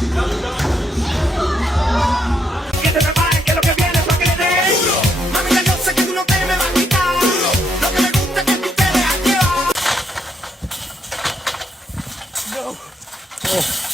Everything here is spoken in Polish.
Que te prepares, que lo que viene pa' que le des. Mami, ya yo sé que tú no te me vas a quitar. Lo que me gusta es que tú te dejas llevar. No. Oh.